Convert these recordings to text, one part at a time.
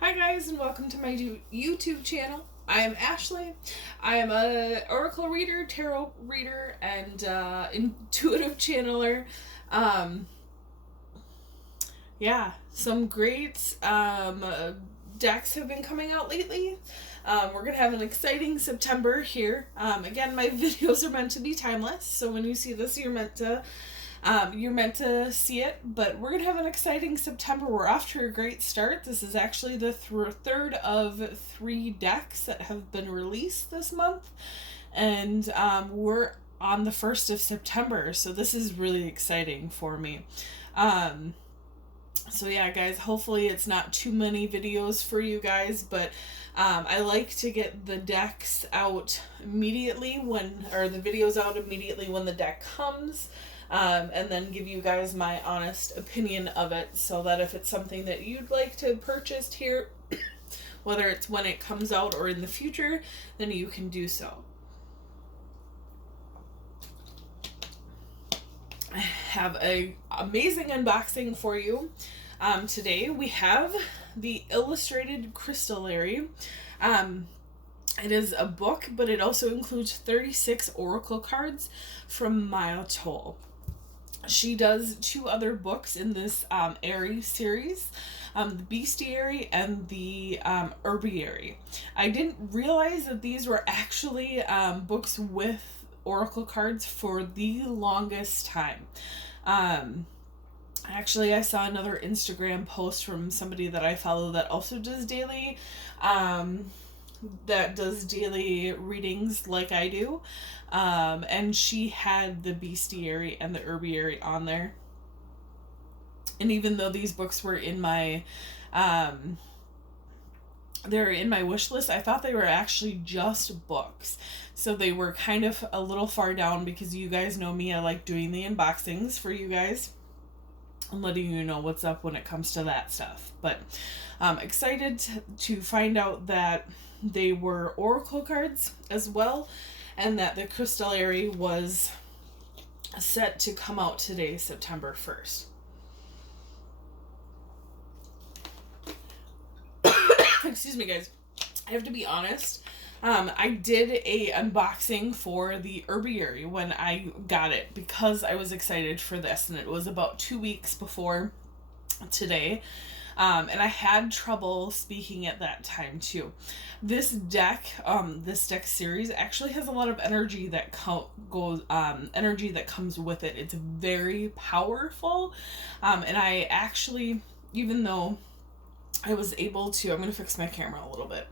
Hi guys, and welcome to my YouTube channel. I am Ashley. I am a oracle reader, tarot reader, and intuitive channeler. Um, yeah, some great decks have been coming out lately. We're gonna have an exciting September here. Again, my videos are meant to be timeless, so when you see this, you're meant to see it, but we're going to have an exciting September. We're off to a great start. This is actually the third of 3 decks that have been released this month, and we're on the 1st of September, so this is really exciting for me. So yeah, guys, hopefully it's not too many videos for you guys, but I like to get the decks out immediately the videos out immediately when the deck comes. And then give you guys my honest opinion of it, so that if it's something that you'd like to purchase here, whether it's when it comes out or in the future, then you can do so. I have an amazing unboxing for you. Today we have the illustrated Crystallary. It is a book, but it also includes 36 oracle cards from Maia. She does 2 other books in this Airy series, the Bestiary and the Herbiary. I didn't realize that these were actually books with oracle cards for the longest time. Actually, I saw another Instagram post from somebody that I follow that also does daily readings like I do. And she had the Bestiary and the Herbiary on there. And even though these books were in my they're in my wish list, I thought they were actually just books. So they were kind of a little far down, because you guys know me, I like doing the unboxings for you guys and letting you know what's up when it comes to that stuff. But I'm excited to find out that they were oracle cards as well, and that the Crystallary was set to come out today, September 1st. Excuse me, guys. I have to be honest. I did a unboxing for the Herbiary when I got it, because I was excited for this, and it was about 2 weeks before today. And I had trouble speaking at that time too. This deck series actually has a lot of energy that energy that comes with it. It's very powerful, and I actually, even though I was able to, I'm gonna fix my camera a little bit.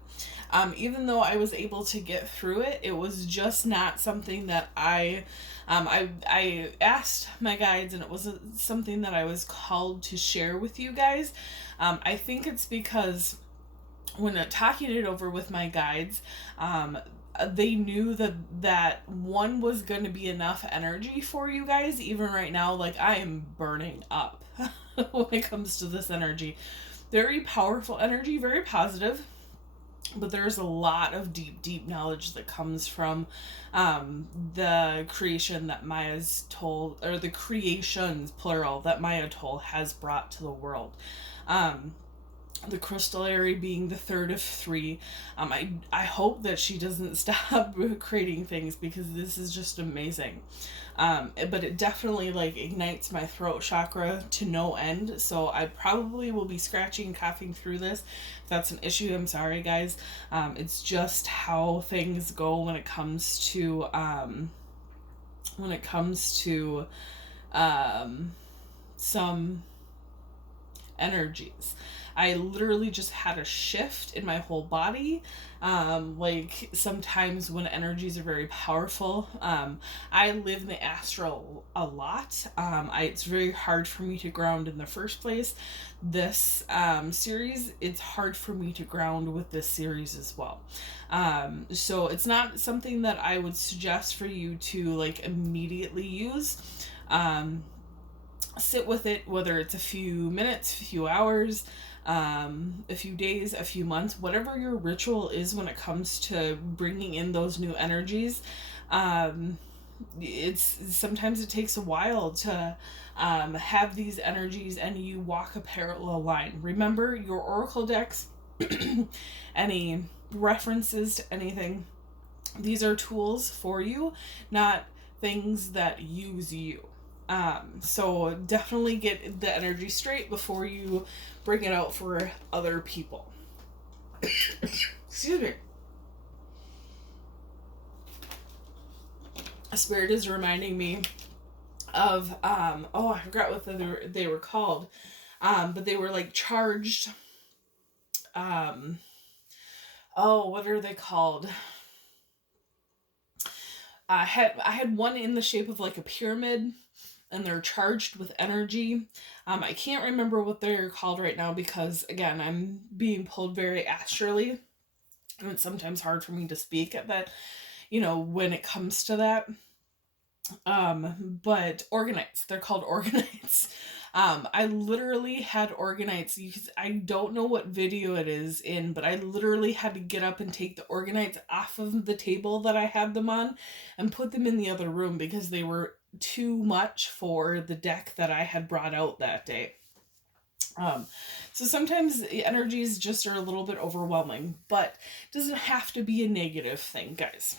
Even though I was able to get through it, it was just not something that I asked my guides, and it wasn't something that I was called to share with you guys. I think it's because when talking it over with my guides, they knew that one was going to be enough energy for you guys. Even right now, like, I am burning up when it comes to this energy. Very powerful energy, very positive. But there's a lot of deep knowledge that comes from the creation that Maia's told, or the creations, plural, that Maia Toll has brought to the world. The Crystallary being the 3rd of 3. I hope that she doesn't stop creating things, because this is just amazing. But it definitely, like, ignites my throat chakra to no end, so I probably will be scratching and coughing through this. If that's an issue, I'm sorry, guys. It's just how things go when it comes to some energies. I literally just had a shift in my whole body. Like, sometimes when energies are very powerful, I live in the astral a lot. It's very hard for me to ground in the first place. This series, it's hard for me to ground with this series as well. So it's not something that I would suggest for you to, like, immediately use. Sit with it, whether it's a few minutes, a few hours, a few days, a few months, whatever your ritual is when it comes to bringing in those new energies. Sometimes it takes a while to have these energies, and you walk a parallel line. Remember, your oracle decks any references to anything. These are tools for you, not things that use you. So definitely get the energy straight before you bring it out for other people. Excuse me. A spirit is reminding me of oh, I forgot what they were called. But they were like charged. Oh, what are they called? I had one in the shape of like a pyramid, and they're charged with energy. I can't remember what they're called right now because, again, I'm being pulled very astrally, and it's sometimes hard for me to speak at that, when it comes to that. But organites, they're called organites. I literally had organites. I don't know what video it is in, but I literally had to get up and take the organites off of the table that I had them on and put them in the other room because they were too much for the deck that I had brought out that day. So sometimes the energies just are a little bit overwhelming, but it doesn't have to be a negative thing, guys.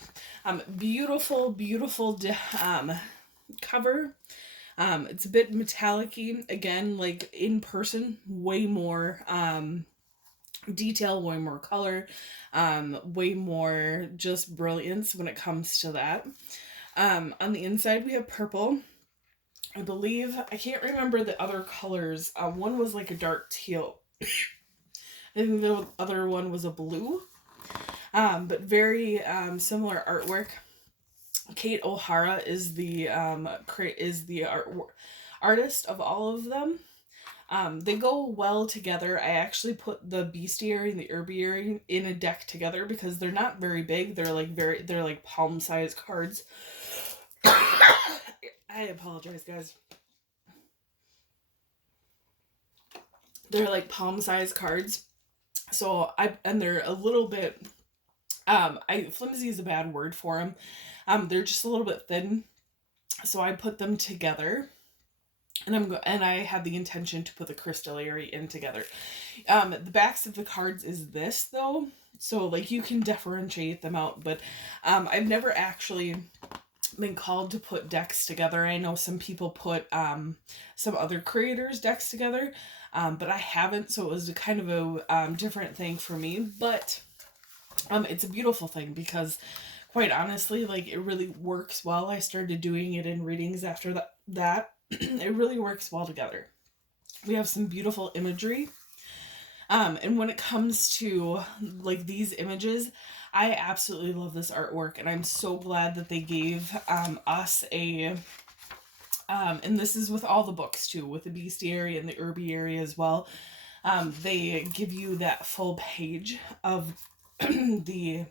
Beautiful, beautiful cover. It's a bit metallic-y. Again, like in person, way more detail, way more color, way more just brilliance when it comes to that. On the inside, we have purple. I believe, I can't remember the other colors. One was like a dark teal. I think the other one was a blue. But very similar artwork. Kate O'Hara is the artist of all of them. They go well together. I actually put the bestiary and the herbiary in a deck together because they're not very big. They're like palm-sized cards. I apologize, guys. They're like palm-sized cards. And they're a little bit, flimsy is a bad word for them. They're just a little bit thin. So I put them together. And I had the intention to put the Crystallary in together. The backs of the cards is this, though. So, like, you can differentiate them out. But I've never actually been called to put decks together. I know some people put some other creators' decks together, but I haven't, so it was kind of a different thing for me. But it's a beautiful thing because, quite honestly, like, it really works well. I started doing it in readings after that. It really works well together. We have some beautiful imagery. And when it comes to like these images, I absolutely love this artwork, and I'm so glad that they gave us a and this is with all the books too, with the bestiary and the herbiary as well. They give you that full page of the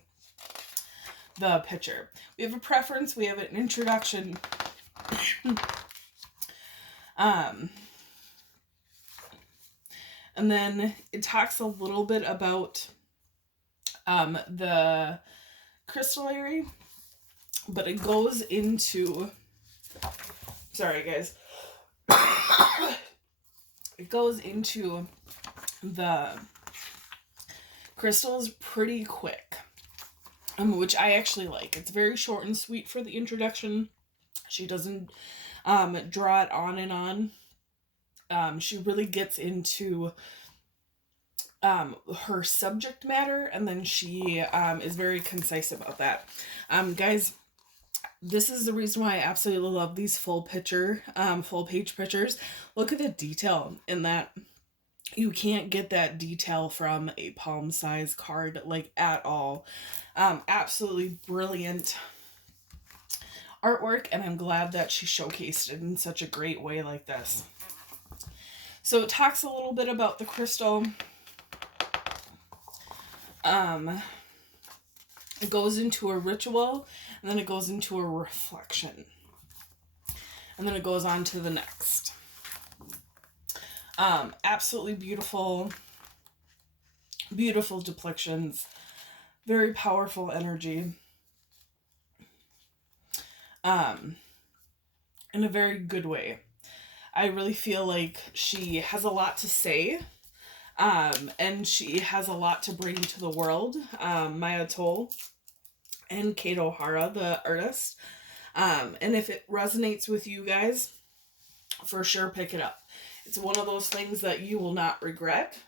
picture. We have a preference, we have an introduction. And then it talks a little bit about the Crystallary, but it goes into, sorry guys, it goes into the crystals pretty quick, which I actually like. It's very short and sweet for the introduction. She doesn't draw it on and on. She really gets into her subject matter, and then she is very concise about that. Guys, this is the reason why I absolutely love these full page pictures. Look at the detail in that. You can't get that detail from a palm-sized card, like, at all. Absolutely brilliant artwork, and I'm glad that she showcased it in such a great way like this. So it talks a little bit about the crystal. It goes into a ritual, and then it goes into a reflection. And then it goes on to the next. Absolutely beautiful, beautiful depictions. Very powerful energy. In a very good way. I really feel like she has a lot to say. And she has a lot to bring to the world. Maia and Kate O'Hara, the artist. And if it resonates with you guys, for sure pick it up. It's one of those things that you will not regret.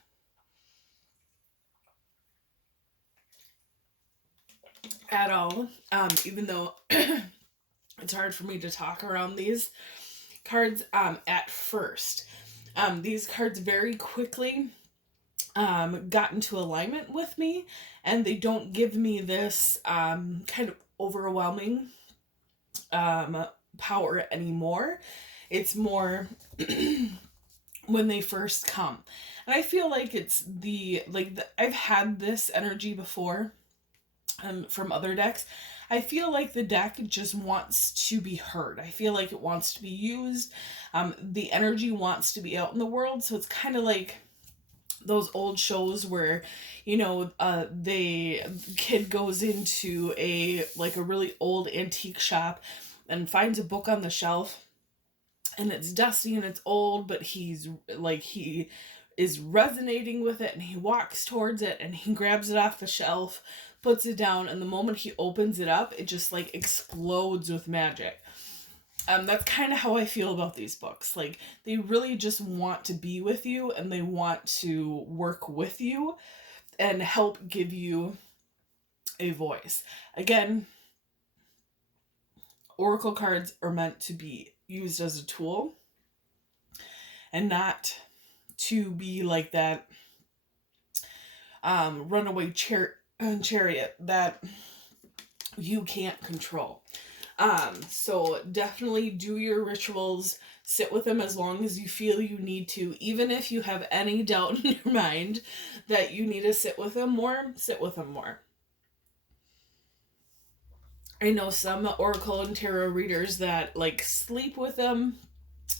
At all. Even though it's hard for me to talk around these cards at first. These cards very quickly got into alignment with me, and they don't give me this kind of overwhelming power anymore. It's more when they first come. And I feel like it's I've had this energy before from other decks. I feel like the deck just wants to be heard. I feel like it wants to be used. The energy wants to be out in the world. So it's kind of like those old shows where, the kid goes into a really old antique shop and finds a book on the shelf, and it's dusty and it's old, but he is resonating with it, and he walks towards it and he grabs it off the shelf, puts it down, and the moment he opens it up, it just explodes with magic. That's kind of how I feel about these books. They really just want to be with you, and they want to work with you and help give you a voice. Again, oracle cards are meant to be used as a tool and not to be like that runaway chariot that you can't control. So definitely do your rituals, sit with them as long as you feel you need to. Even if you have any doubt in your mind that you need to sit with them more, sit with them more. I know some oracle and tarot readers that sleep with them.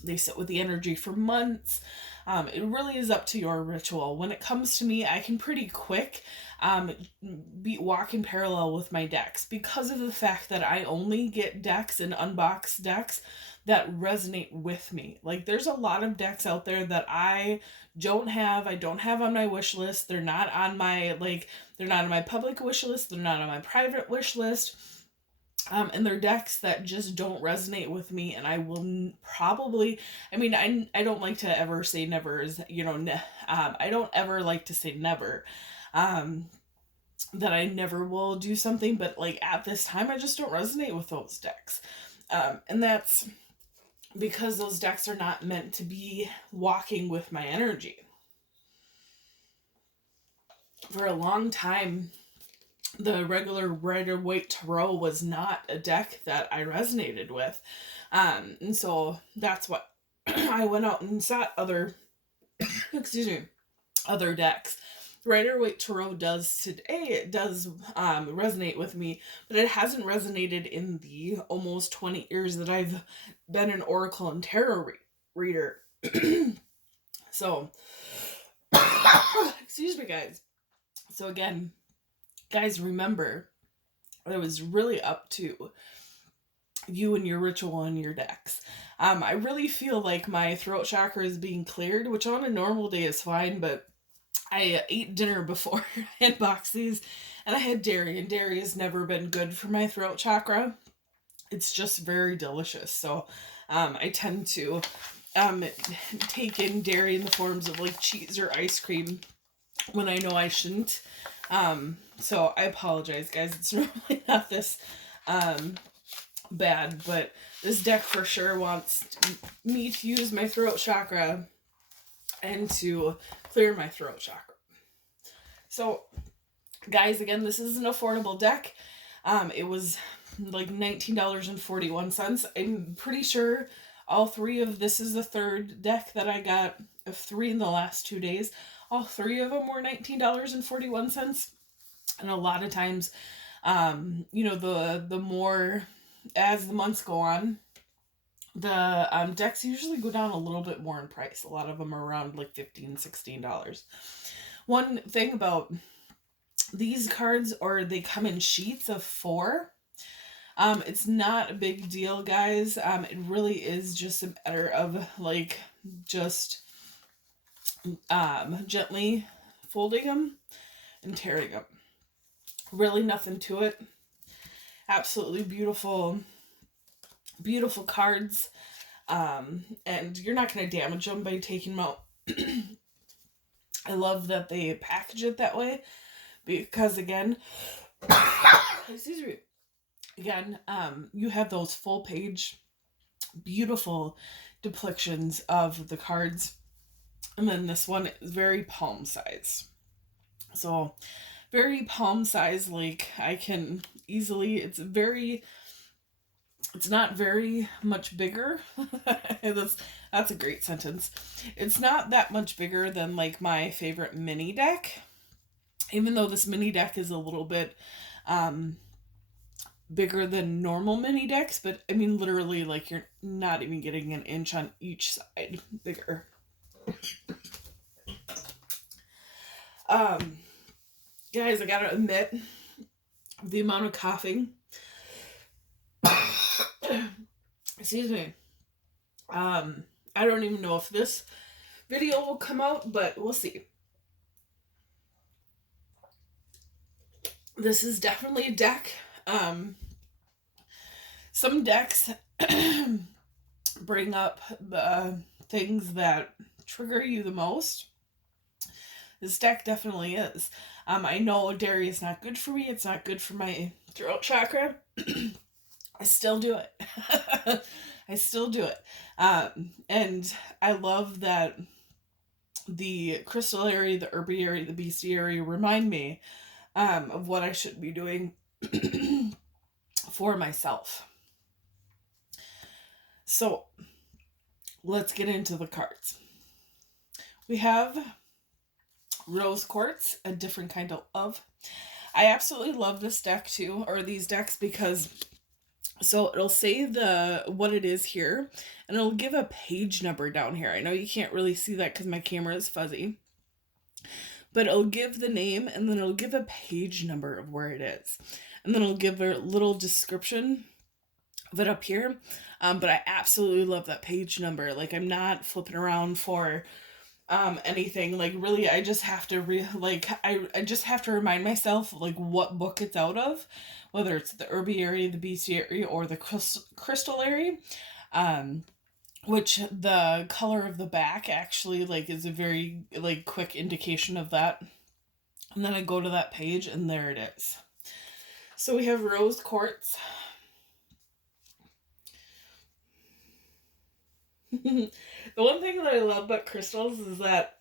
They sit with the energy for months. It really is up to your ritual. When it comes to me, I can pretty quick walk in parallel with my decks because of the fact that I only get decks and unbox decks that resonate with me. There's a lot of decks out there that I don't have on my wish list. They're not on my they're not on my public wish list. They're not on my private wish list. And they're decks that just don't resonate with me, and I will probably, I don't like to ever say never, I don't ever like to say never, that I never will do something, but at this time, I just don't resonate with those decks. And that's because those decks are not meant to be walking with my energy. For a long time, the regular Rider-Waite Tarot was not a deck that I resonated with. And so that's what I went out and sought other decks. Rider-Waite Tarot does today. It does resonate with me, but it hasn't resonated in the almost 20 years that I've been an oracle and tarot reader. So, excuse me, guys. So again, guys, remember, it was really up to you and your ritual and your decks. I really feel like my throat chakra is being cleared, which on a normal day is fine, but I ate dinner before I unboxed these, and I had dairy, and dairy has never been good for my throat chakra. It's just very delicious, so I tend to take in dairy in the forms of cheese or ice cream when I know I shouldn't. So I apologize, guys. It's normally not this bad, but this deck for sure wants me to use my throat chakra and to clear my throat chakra. So, guys, again, this is an affordable deck. It was $19.41. I'm pretty sure all three of this is the third deck that I got of 3 in the last 2 days. All 3 of them were $19.41. And a lot of times, the more, as the months go on, the decks usually go down a little bit more in price. A lot of them are around $15, $16. One thing about these cards, or they come in sheets of 4. It's not a big deal, guys. It really is just a matter of just gently folding them and tearing them. Really nothing to it. Absolutely beautiful, beautiful cards. And you're not going to damage them by taking them out. I love that they package it that way because, again, excuse me, again, you have those full page, beautiful depictions of the cards. And then this one is very palm size. So, very palm size, like I can easily, it's not very much bigger. That's a great sentence. It's not that much bigger than like my favorite mini deck. Even though this mini deck is a little bit bigger than normal mini decks, but I mean literally like you're not even getting an inch on each side bigger. Guys, I gotta admit, the amount of coughing, excuse me, I don't even know if this video will come out, but we'll see. This is definitely a deck. Some decks bring up the things that trigger you the most. This deck definitely is. I know dairy is not good for me. It's not good for my throat chakra. I still do it. I still do it. And I love that the Crystallary, the Herbiary, the Bestiary remind me of what I should be doing for myself. So, let's get into the cards. We have Rose Quartz, a different kind of. I absolutely love this deck too, or these decks, because so it'll say what it is here, and it'll give a page number down here. I know you can't really see that because my camera is fuzzy, but it'll give the name, and then it'll give a page number of where it is, and then it'll give a little description of it up here. But I absolutely love that page number. Like, I'm not flipping around for anything. Like, really, I just have to I just have to remind myself like what book it's out of, whether it's the Herbiary, the Bestiary, or the Crystallary. Which the color of the back actually like is a very like quick indication of that. And then I go to that page and there it is. So we have Rose Quartz. The one thing that I love about crystals is that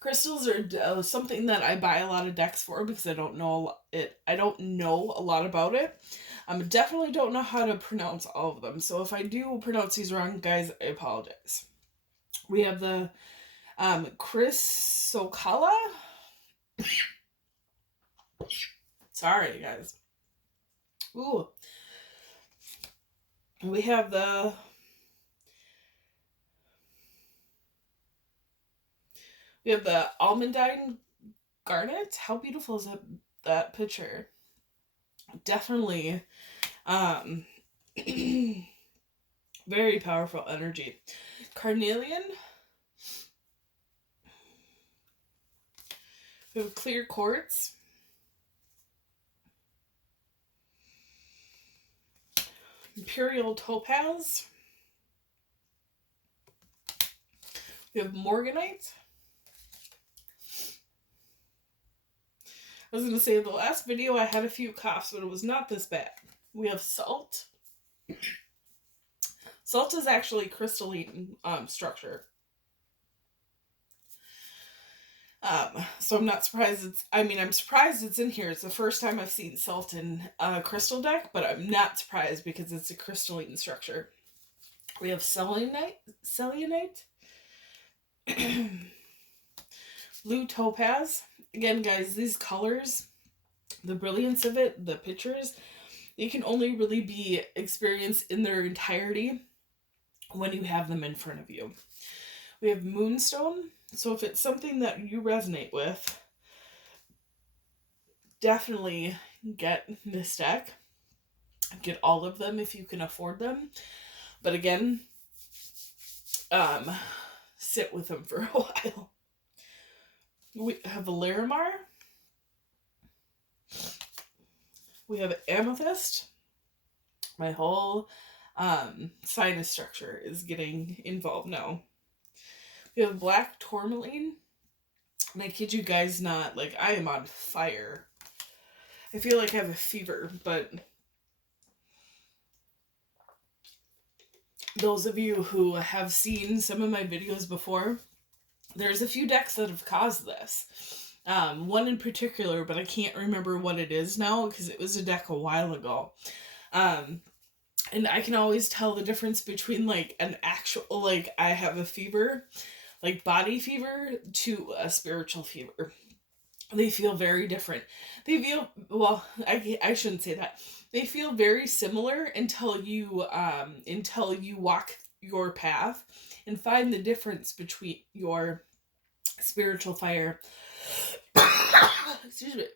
crystals are something that I buy a lot of decks for because I don't know a lot about it. Definitely don't know how to pronounce all of them. So if I do pronounce these wrong, guys, I apologize. We have the Chrysocala. Sorry, guys. Ooh. We have the Almandine Garnet. How beautiful is that picture? Definitely very powerful energy. Carnelian. We have Clear Quartz. Imperial Topaz. We have Morganite. I was going to say, in the last video I had a few coughs, but it was not this bad. We have Salt. Salt is actually crystalline structure. So I'm not surprised I'm surprised it's in here. It's the first time I've seen salt in a crystal deck, but I'm not surprised because it's a crystalline structure. We have selenite, blue topaz. Again, guys, these colors, the brilliance of it, the pictures, they can only really be experienced in their entirety when you have them in front of you. We have moonstone. So if it's something that you resonate with, definitely get this deck. Get all of them if you can afford them. But again, sit with them for a while. We have a Larimar. We have amethyst. My whole sinus structure is getting involved now. We have black tourmaline. And I kid you guys not, like, I am on fire. I feel like I have a fever, but those of you who have seen some of my videos before, there's a few decks that have caused this. One in particular, but I can't remember what it is now because it was a deck a while ago. And I can always tell the difference between like an actual, like I have a fever, like body fever, to a spiritual fever. They feel very different. They feel, well, I shouldn't say that. They feel very similar until you walk your path and find the difference between your spiritual fire excuse me,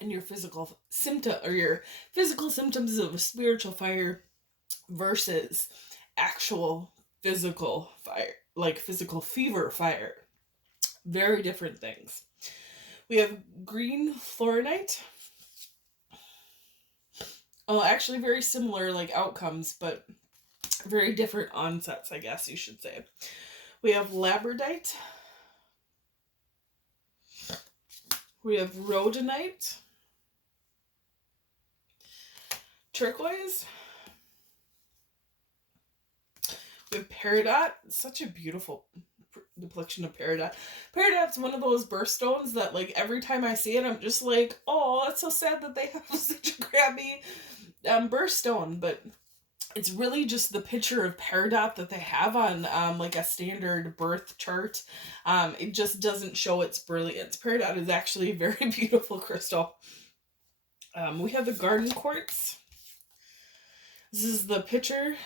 and your physical symptom, or your physical symptoms of a spiritual fire versus actual physical fire, like physical fever fire. Very different things. We have green fluoronite. Oh, actually very similar like outcomes, but very different onsets, I guess you should say. We have labradorite. We have rhodonite. Turquoise. We have peridot. Such a beautiful depiction of peridot. Peridot's one of those birthstones that, like, every time I see it, I'm just like, oh, that's so sad that they have such a crappy birthstone. But it's really just the picture of peridot that they have on like a standard birth chart. It just doesn't show its brilliance. Peridot is actually a very beautiful crystal. We have the garden quartz. This is the picture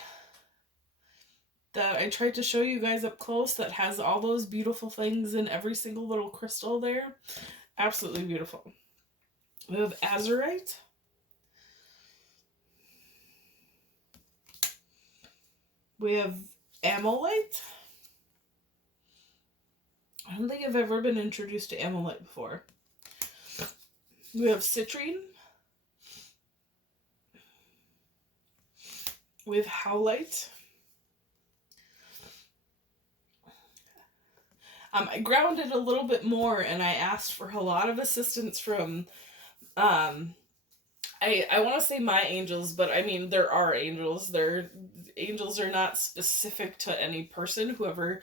that I tried to show you guys up close that has all those beautiful things in every single little crystal there. Absolutely beautiful. We have azurite. We have amolite. I don't think I've ever been introduced to amolite before. We have citrine. We have howlite. I grounded a little bit more, and I asked for a lot of assistance from I want to say my angels, but I mean, there are angels. Angels are not specific to any person. Whoever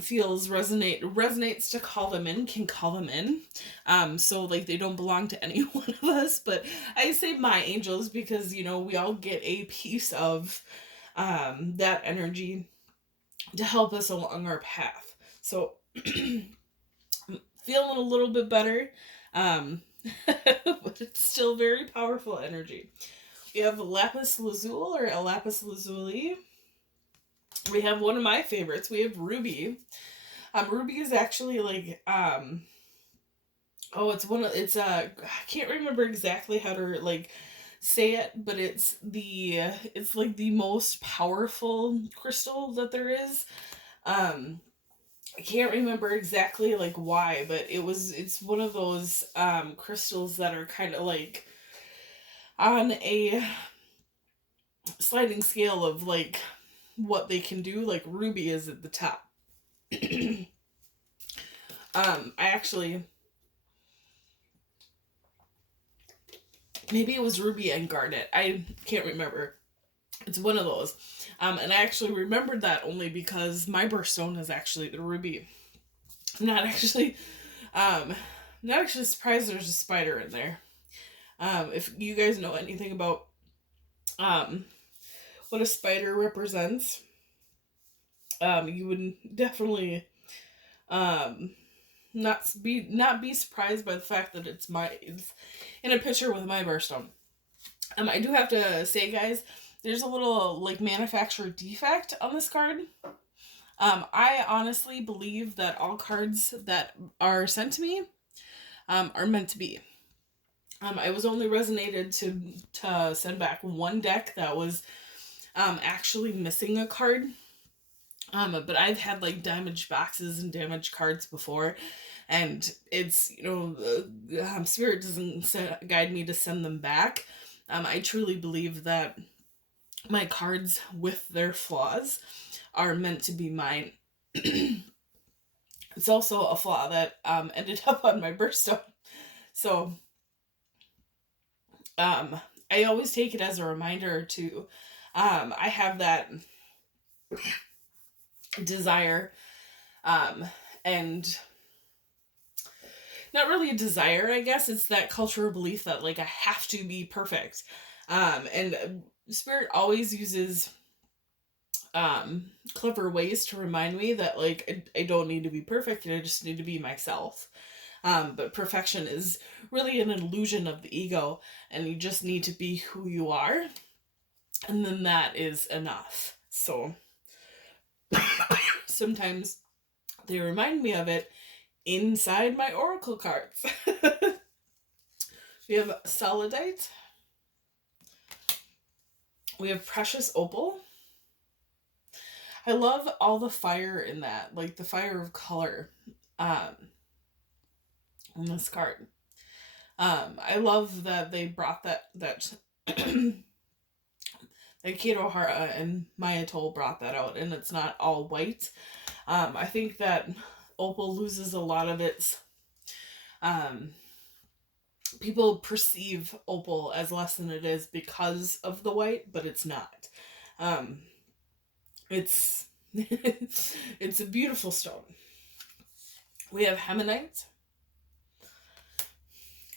feels resonates to call them in can call them in. So like they don't belong to any one of us, but I say my angels because, you know, we all get a piece of that energy to help us along our path. So feeling a little bit better. But it's still very powerful energy. We have lapis lazuli or a lapis lazuli. We have one of my favorites. We have ruby. Ruby is actually like I can't remember exactly how to like say it, but it's like the most powerful crystal that there is. I can't remember exactly like why, but it's one of those crystals that are kind of like on a sliding scale of like what they can do. Like ruby is at the top. Maybe it was ruby and garnet. I can't remember. It's one of those. And I actually remembered that only because my birthstone is actually the ruby. I'm not actually surprised there's a spider in there. If you guys know anything about what a spider represents, you would definitely not be surprised by the fact that it's in a picture with my birthstone. I do have to say, guys, there's a little like manufacturer defect on this card. I honestly believe that all cards that are sent to me are meant to be. I was only resonated to send back one deck that was actually missing a card. But I've had like damaged boxes and damaged cards before, and it's, spirit doesn't guide me to send them back. I truly believe that my cards with their flaws are meant to be mine. It's also a flaw that ended up on my birthstone. So I always take it as a reminder to, I have that desire, and not really a desire, I guess. It's that cultural belief that, like, I have to be perfect. And Spirit always uses clever ways to remind me that, like, I don't need to be perfect, and I just need to be myself. But perfection is really an illusion of the ego, and you just need to be who you are, and then that is enough. So sometimes they remind me of it inside my oracle cards. We have Solidite. We have Precious Opal. I love all the fire in that, like the fire of color in this card. I love that they brought that that Kato Hara and Maia brought that out, and it's not all white. I think that Opal loses a lot of its, people perceive Opal as less than it is because of the white, but it's not. It's it's a beautiful stone. We have Hemonite.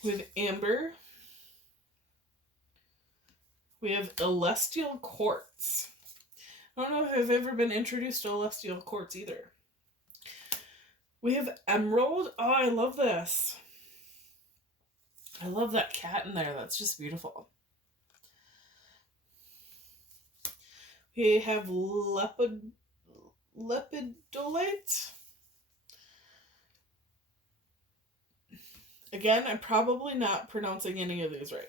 We have Amber. We have Celestial Quartz. I don't know if I've ever been introduced to Celestial Quartz either. We have Emerald. Oh, I love this. I love that cat in there. That's just beautiful. We have Lepidolite. Again, I'm probably not pronouncing any of these right.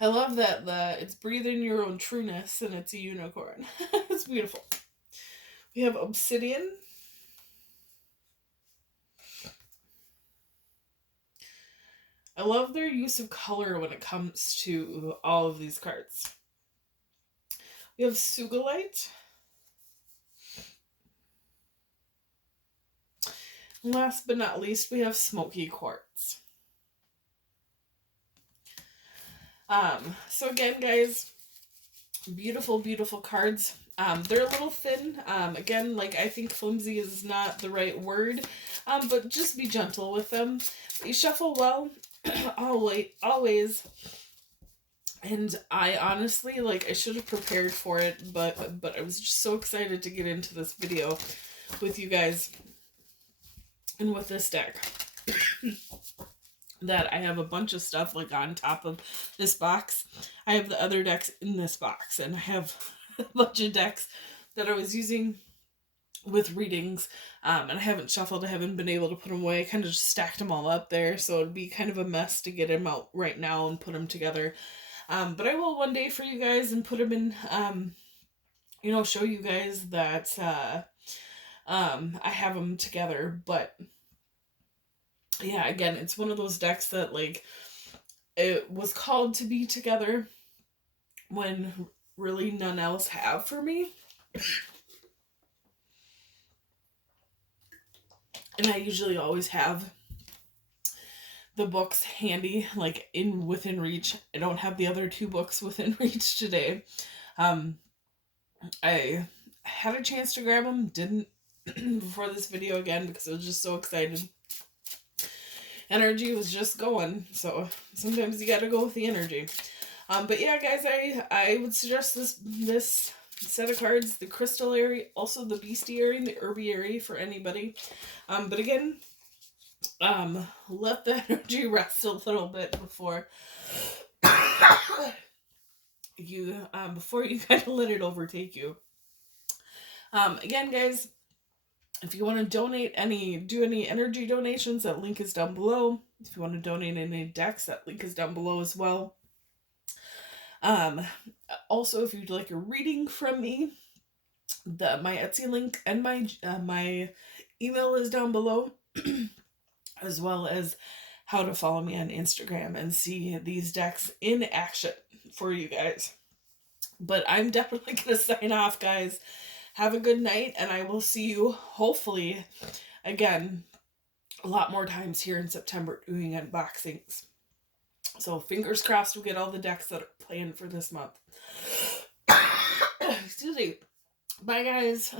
I love that it's breathing your own trueness, and it's a unicorn. It's beautiful. We have Obsidian. I love their use of color when it comes to all of these cards. We have Sugilite. And last but not least, we have Smoky Quartz. So again, guys, beautiful, beautiful cards. They're a little thin. Again, like, I think flimsy is not the right word, but just be gentle with them. They shuffle well, always. And I honestly, like, I should have prepared for it, but I was just so excited to get into this video with you guys and with this deck that I have a bunch of stuff, like, on top of this box. I have the other decks in this box, and I have a bunch of decks that I was using with readings, and I haven't shuffled. I haven't been able to put them away. I kind of just stacked them all up there, so it'd be kind of a mess to get them out right now and put them together. But I will one day for you guys and put them in, show you guys that I have them together. But yeah, again, it's one of those decks that, like, it was called to be together when really none else have for me. And I usually always have the books handy, like, within reach. I don't have the other two books within reach today. I had a chance to grab them, didn't before this video again, because I was just so excited. Energy was just going, so sometimes you gotta go with the energy. But yeah, guys, I would suggest this set of cards, the Crystallary, also the Bestiary and the Herbiary for anybody. But again, let the energy rest a little bit before you kind of let it overtake you. Again, guys, if you want to donate do any energy donations, that link is down below. If you want to donate any decks, that link is down below as well. Um, Also, if you'd like a reading from me, my Etsy link and my email is down below, as well as how to follow me on Instagram and see these decks in action for you guys. But I'm definitely going to sign off, guys. Have a good night, and I will see you, hopefully, again, a lot more times here in September doing unboxings. So fingers crossed we'll get all the decks that are planned for this month. Excuse me. Bye, guys.